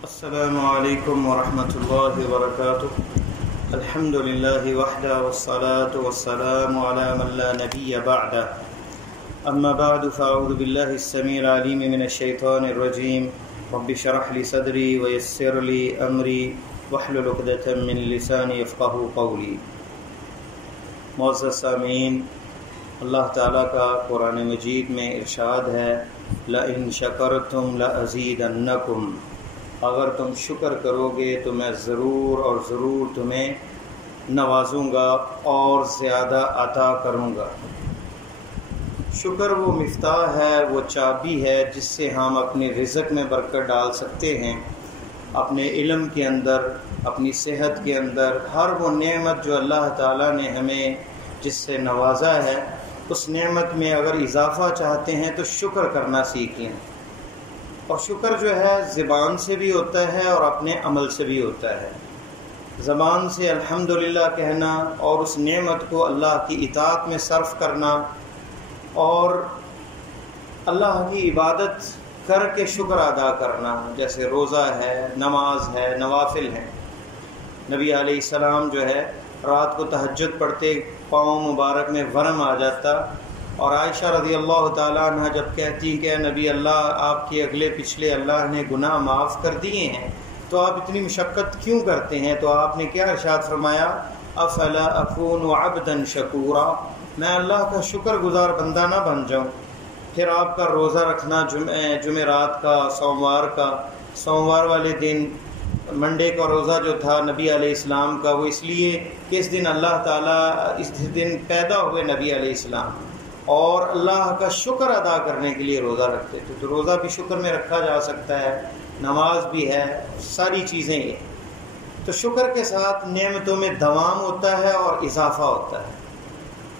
السلام علیکم ورحمۃ اللہ وبرکاتہ۔ الحمد للہ وحدہ والصلاة والسلام علی من لا نبی بعدہ، اما بعد فاعوذ باللہ السمیع العلیم من الشیطان الرجیم۔ رب اشرح لی صدری ویسر لی امری واحلل عقدۃ من لسانی یفقہوا قولی۔ معزز سامعین، اللہ تعالیٰ کا قرآن مجید میں ارشاد ہے لئن شکرتم لازیدنکم، اگر تم شکر کرو گے تو میں ضرور اور ضرور تمہیں نوازوں گا اور زیادہ عطا کروں گا۔ شکر وہ مفتاح ہے، وہ چابی ہے جس سے ہم اپنے رزق میں برکت ڈال سکتے ہیں، اپنے علم کے اندر، اپنی صحت کے اندر، ہر وہ نعمت جو اللہ تعالیٰ نے ہمیں جس سے نوازا ہے، اس نعمت میں اگر اضافہ چاہتے ہیں تو شکر کرنا سیکھ لیں۔ اور شکر جو ہے زبان سے بھی ہوتا ہے اور اپنے عمل سے بھی ہوتا ہے۔ زبان سے الحمدللہ کہنا اور اس نعمت کو اللہ کی اطاعت میں صرف کرنا اور اللہ کی عبادت کر کے شکر ادا کرنا، جیسے روزہ ہے، نماز ہے، نوافل ہیں۔ نبی علیہ السلام جو ہے رات کو تہجد پڑھتے، پاؤں مبارک میں ورم آ جاتا، اور عائشہ رضی اللہ تعالیٰ عنہ جب کہتی کہ نبی اللہ، آپ کے اگلے پچھلے اللہ نے گناہ معاف کر دیے ہیں، تو آپ اتنی مشقت کیوں کرتے ہیں؟ تو آپ نے کیا ارشاد فرمایا؟ افلا اکون عبدا شکورا، میں اللہ کا شکر گزار بندہ نہ بن جاؤں۔ پھر آپ کا روزہ رکھنا جمعرات کا، سوموار والے دن، منڈے کا روزہ جو تھا نبی علیہ السلام کا، وہ اس لیے کہ اس دن اللہ تعالیٰ اس دن پیدا ہوئے نبی علیہ السلام، اور اللہ کا شکر ادا کرنے کے لیے روزہ رکھتے تھے۔ تو روزہ بھی شکر میں رکھا جا سکتا ہے، نماز بھی ہے، ساری چیزیں یہ۔ تو شکر کے ساتھ نعمتوں میں دوام ہوتا ہے اور اضافہ ہوتا ہے۔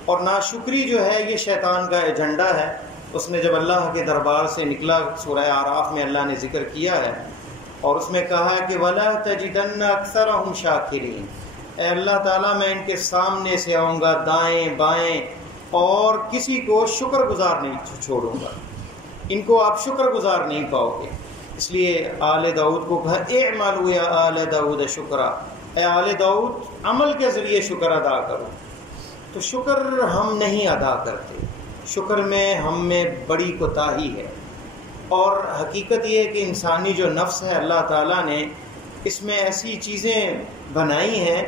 اور ناشکری جو ہے یہ شیطان کا ایجنڈا ہے۔ اس نے جب اللہ کے دربار سے نکلا، سورہ اعراف میں اللہ نے ذکر کیا ہے اور اس میں کہا ہے کہ وَلَا تَجِدَنَّ أَكْثَرَهُمْ شَاكِرِينَ، اے اللہ تعالیٰ میں ان کے سامنے سے آؤں گا، دائیں بائیں، اور کسی کو شکر گزار نہیں چھوڑوں گا، ان کو آپ شکر گزار نہیں پاؤ گے۔ اس لیے آل داؤد کو کہا اعملوا یا آل داؤد شکرا، اے آل داؤد عمل کے ذریعے شکر ادا کرو۔ تو شکر ہم نہیں ادا کرتے، شکر میں ہم میں بڑی کوتاہی ہے۔ اور حقیقت یہ ہے کہ انسانی جو نفس ہے اللہ تعالیٰ نے اس میں ایسی چیزیں بنائی ہیں،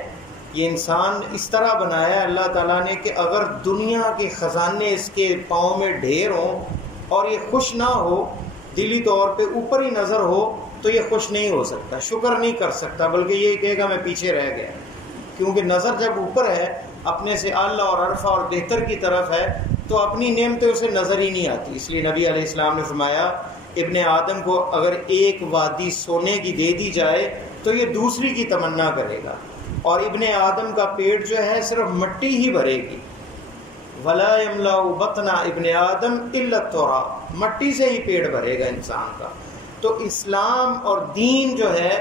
یہ انسان اس طرح بنایا ہے اللہ تعالیٰ نے کہ اگر دنیا کے خزانے اس کے پاؤں میں ڈھیر ہوں اور یہ خوش نہ ہو، دلی طور پہ اوپر ہی نظر ہو، تو یہ خوش نہیں ہو سکتا، شکر نہیں کر سکتا، بلکہ یہ کہے گا میں پیچھے رہ گیا، کیونکہ نظر جب اوپر ہے، اپنے سے اعلیٰ اور عرفہ اور بہتر کی طرف ہے، تو اپنی نعمتیں اسے نظر ہی نہیں آتی۔ اس لیے نبی علیہ السلام نے فرمایا ابن آدم کو اگر ایک وادی سونے کی دے دی جائے تو یہ دوسری کی تمنا کرے گا، اور ابن آدم کا پیٹ جو ہے صرف مٹی ہی بھرے گی۔ وَلَا يَمْلَأُ بَطْنَ ابن آدم إِلَّا التُّرَابُ، مٹی سے ہی پیٹ بھرے گا انسان کا۔ تو اسلام اور دین جو ہے،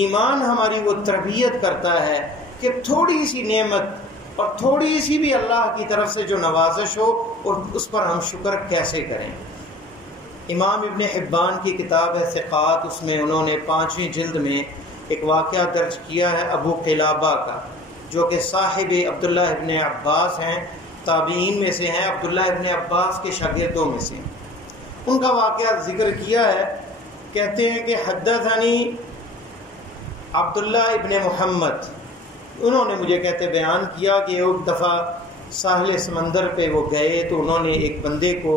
ایمان ہماری وہ تربیت کرتا ہے کہ تھوڑی سی نعمت اور تھوڑی سی بھی اللہ کی طرف سے جو نوازش ہو، اور اس پر ہم شکر کیسے کریں۔ امام ابن حبان کی کتاب ہے ثقات، اس میں انہوں نے 5ویں جلد میں ایک واقعہ درج کیا ہے ابو قلابہ کا، جو کہ صاحب عبداللہ ابن عباس ہیں، تابعین میں سے ہیں، عبداللہ ابن عباس کے شاگردوں میں سے۔ ان کا واقعہ ذکر کیا ہے، کہتے ہیں کہ حدثنی عبداللہ ابن محمد، انہوں نے مجھے کہتے بیان کیا کہ ایک دفعہ ساحل سمندر پہ وہ گئے تو انہوں نے ایک بندے کو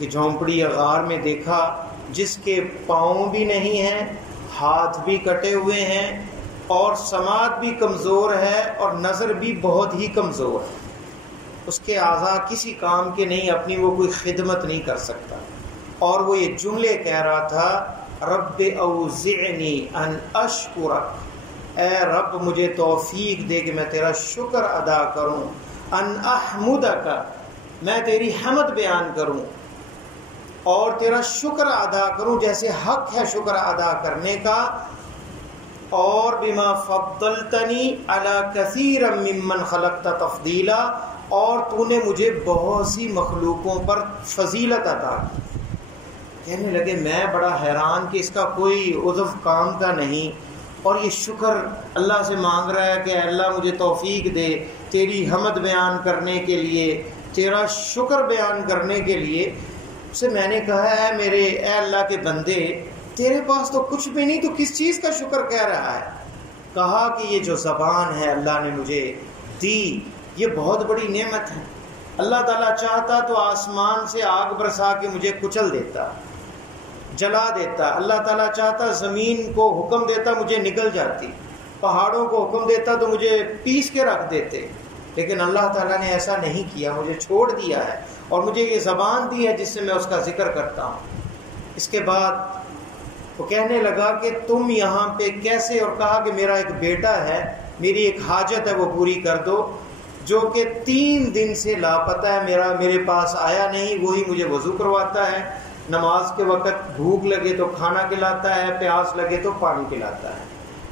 جھونپڑی یا غار میں دیکھا جس کے پاؤں بھی نہیں ہیں، ہاتھ بھی کٹے ہوئے ہیں، اور سماعت بھی کمزور ہے اور نظر بھی بہت ہی کمزور ہے، اس کے اعضاء کسی کام کے نہیں، اپنی وہ کوئی خدمت نہیں کر سکتا، اور وہ یہ جملے کہہ رہا تھا رب اوزعنی ان اشکرک، اے رب مجھے توفیق دے کہ میں تیرا شکر ادا کروں، ان احمدک، میں تیری حمد بیان کروں اور تیرا شکر ادا کروں جیسے حق ہے شکر ادا کرنے کا، اور بما فضلتنی علی کثیر ممن خلقت تفضیلا، اور تو نے مجھے بہت سی مخلوقوں پر فضیلت عطا کی۔ کہنے لگے میں بڑا حیران کہ اس کا کوئی عضو کام کا نہیں، اور یہ شکر اللہ سے مانگ رہا ہے کہ اے اللہ مجھے توفیق دے تیری حمد بیان کرنے کے لیے، تیرا شکر بیان کرنے کے لیے۔ اسے میں نے کہا اے اللہ کے بندے، تیرے پاس تو کچھ بھی نہیں، تو کس چیز کا شکر کہہ رہا ہے؟ کہا کہ یہ جو زبان ہے اللہ نے مجھے دی، یہ بہت بڑی نعمت ہے۔ اللہ تعالیٰ چاہتا تو آسمان سے آگ برسا کے مجھے کچل دیتا، جلا دیتا۔ اللہ تعالیٰ چاہتا زمین کو حکم دیتا مجھے نگل جاتی، پہاڑوں کو حکم دیتا تو مجھے پیس کے رکھ دیتے، لیکن اللہ تعالیٰ نے ایسا نہیں کیا، مجھے چھوڑ دیا ہے اور مجھے یہ زبان دی ہے جس سے میں اس کا ذکر کرتا ہوں۔ اس کے بعد وہ کہنے لگا کہ تم یہاں پہ کیسے، اور کہا کہ میرا ایک بیٹا ہے، میری ایک حاجت ہے وہ پوری کر دو، جو کہ 3 دن سے لاپتہ ہے، میرے پاس آیا نہیں، وہی مجھے وضو کرواتا ہے، نماز کے وقت بھوک لگے تو کھانا کھلاتا ہے، پیاس لگے تو پانی پلاتا ہے۔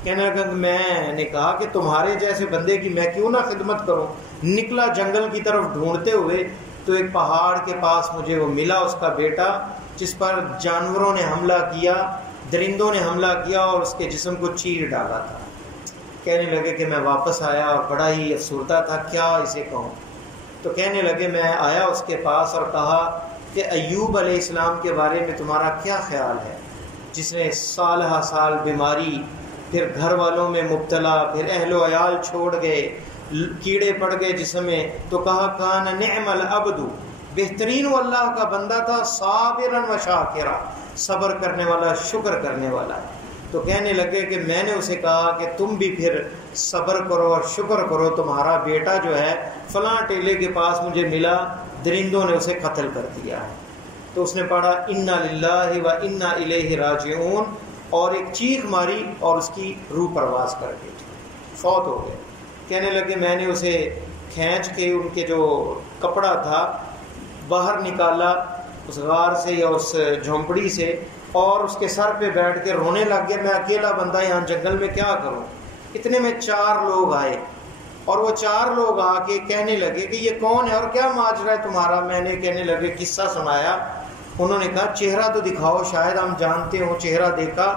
کہنے لگا میں نے کہا کہ تمہارے جیسے بندے کی میں کیوں نہ خدمت کروں۔ نکلا جنگل کی طرف ڈھونڈتے ہوئے تو ایک پہاڑ کے پاس مجھے وہ ملا، اس کا بیٹا، جس پر جانوروں نے حملہ کیا، درندوں نے حملہ کیا اور اس کے جسم کو چیر ڈالا تھا۔ کہنے لگے کہ میں واپس آیا اور بڑا ہی افسردہ تھا، کیا اسے کہوں۔ تو کہنے لگے میں آیا اس کے پاس اور کہا کہ ایوب علیہ السلام کے بارے میں تمہارا کیا خیال ہے، جس نے سال ہا سال بیماری، پھر گھر والوں میں مبتلا، پھر اہل و عیال چھوڑ گئے، کیڑے پڑ گئے جسم میں۔ تو کہا کان نعم العبد، بہترین وہ اللہ کا بندہ تھا، صابرا و شاکرا، صبر کرنے والا، شکر کرنے والا۔ تو کہنے لگے کہ میں نے اسے کہا کہ تم بھی پھر صبر کرو اور شکر کرو، تمہارا بیٹا جو ہے فلاں ٹیلے کے پاس مجھے ملا، درندوں نے اسے قتل کر دیا ہے۔ تو اس نے پڑھا انا للہ و انا الیہ راجعون، اور ایک چیخ ماری اور اس کی روح پرواز کر گئی، فوت ہو گئے۔ کہنے لگے میں نے اسے کھینچ کے ان کے جو کپڑا تھا باہر نکالا اس غار سے یا اس جھونپڑی سے، اور اس کے سر پہ بیٹھ کے رونے لگ گیا، میں اکیلا بندہ یہاں جنگل میں کیا کروں۔ اتنے میں 4 لوگ آئے، اور وہ 4 لوگ آ کے کہنے لگے کہ یہ کون ہے اور کیا ماجرا ہے تمہارا۔ میں نے کہنے لگے قصہ سنایا۔ انہوں نے کہا چہرہ تو دکھاؤ، شاید ہم جانتے ہوں۔ چہرہ دیکھا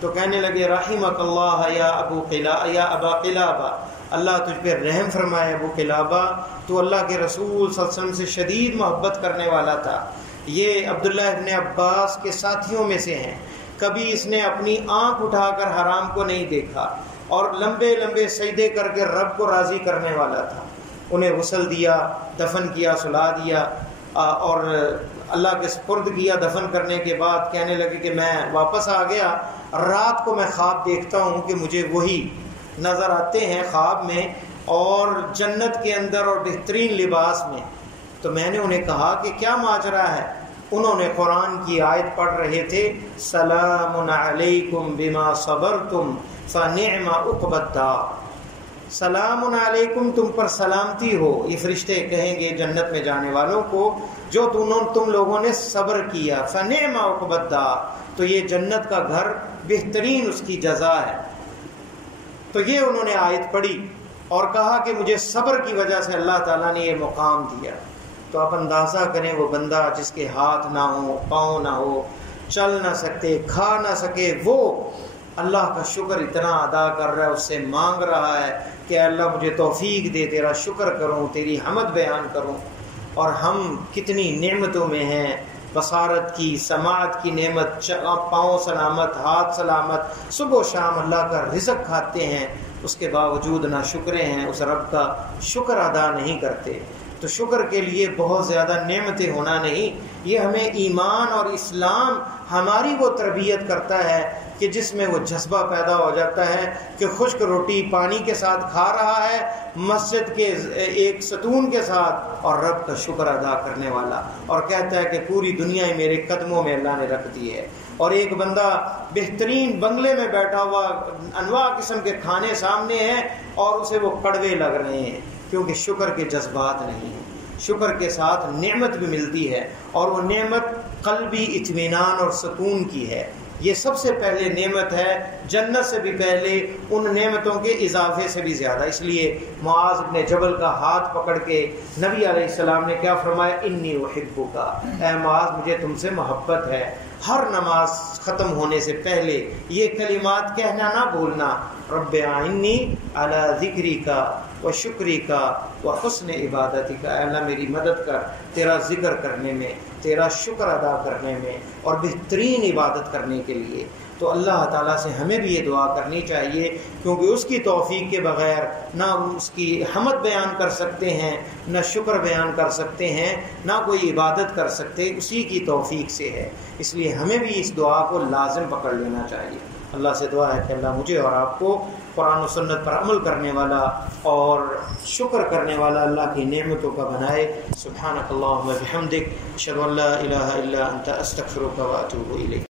تو کہنے لگے رحمک اللہ یا ابا قلابہ، اللہ تجھ پہ رحم فرمائے ابو قلابہ، تو اللہ کے رسول صلی اللہ علیہ وسلم سے شدید محبت کرنے والا تھا۔ یہ عبداللہ ابن عباس کے ساتھیوں میں سے ہیں، کبھی اس نے اپنی آنکھ اٹھا کر حرام کو نہیں دیکھا، اور لمبے لمبے سجدے کر کے رب کو راضی کرنے والا تھا۔ انہیں غسل دیا، دفن کیا، سلا دیا اور اللہ کے سپرد کیا۔ دفن کرنے کے بعد کہنے لگے کہ میں واپس آ گیا، رات کو میں خواب دیکھتا ہوں کہ مجھے وہی نظر آتے ہیں خواب میں، اور جنت کے اندر اور بہترین لباس میں۔ تو میں نے انہیں کہا کہ کیا ماجرا ہے۔ انہوں نے قرآن کی آیت پڑھ رہے تھے، سلام علیکم بما صبرتم فنعم عقبی الدار، سلام علیکم، تم پر سلامتی ہو، یہ فرشتے کہیں گے جنت میں جانے والوں کو، جو تم لوگوں نے صبر کیا، فنعم عقبی الدار، تو یہ جنت کا گھر بہترین اس کی جزا ہے۔ تو یہ انہوں نے آیت پڑھی اور کہا کہ مجھے صبر کی وجہ سے اللہ تعالیٰ نے یہ مقام دیا۔ تو آپ اندازہ کریں وہ بندہ جس کے ہاتھ نہ ہو، پاؤں نہ ہو، چل نہ سکتے، کھا نہ سکے، وہ اللہ کا شکر اتنا ادا کر رہا ہے، اس سے مانگ رہا ہے کہ اللہ مجھے توفیق دے، تیرا شکر کروں، تیری حمد بیان کروں۔ اور ہم کتنی نعمتوں میں ہیں، بصارت کی، سماعت کی نعمت، پاؤں سلامت، ہاتھ سلامت، صبح و شام اللہ کا رزق کھاتے ہیں، اس کے باوجود نہ شکرے ہیں، اس رب کا شکر ادا نہیں کرتے۔ تو شکر کے لیے بہت زیادہ نعمتیں ہونا نہیں، یہ ہمیں ایمان اور اسلام ہماری وہ تربیت کرتا ہے کہ جس میں وہ جذبہ پیدا ہو جاتا ہے کہ خشک روٹی پانی کے ساتھ کھا رہا ہے، مسجد کے ایک ستون کے ساتھ، اور رب کا شکر ادا کرنے والا، اور کہتا ہے کہ پوری دنیا ہی میرے قدموں میں اللہ نے رکھ دی ہے۔ اور ایک بندہ بہترین بنگلے میں بیٹھا ہوا، انواع قسم کے کھانے سامنے ہیں، اور اسے وہ کڑوے لگ رہے ہیں کیونکہ شکر کے جذبات نہیں ہیں۔ شکر کے ساتھ نعمت بھی ملتی ہے، اور وہ نعمت قلبی اطمینان اور سکون کی ہے۔ یہ سب سے پہلے نعمت ہے، جنت سے بھی پہلے، ان نعمتوں کے اضافے سے بھی زیادہ۔ اس لیے معاذ بن جبل کا ہاتھ پکڑ کے نبی علیہ السلام نے کیا فرمایا، انی احبک، اے معاذ مجھے تم سے محبت ہے۔ ہر نماز ختم ہونے سے پہلے یہ کلمات کہنا نہ بھولنا، رب اعنی علی ذکری کا و شکری کا و حسن عبادتی کا، اے اللہ میری مدد کر تیرا ذکر کرنے میں، تیرا شکر ادا کرنے میں اور بہترین عبادت کرنے کے لیے۔ تو اللہ تعالیٰ سے ہمیں بھی یہ دعا کرنی چاہیے، کیونکہ اس کی توفیق کے بغیر نہ اس کی حمد بیان کر سکتے ہیں، نہ شکر بیان کر سکتے ہیں، نہ کوئی عبادت کر سکتے، اسی کی توفیق سے ہے۔ اس لیے ہمیں بھی اس دعا کو لازم پکڑ لینا چاہیے۔ اللہ سے دعا ہے کہ اللہ مجھے اور آپ کو قرآن و سنت پر عمل کرنے والا اور شکر کرنے والا اللہ کی نعمتوں کا بنائے۔ سبحانک اللہم و بحمدک، اشہد ان لا الہ الا انت، استغفرک و اتوب الیک۔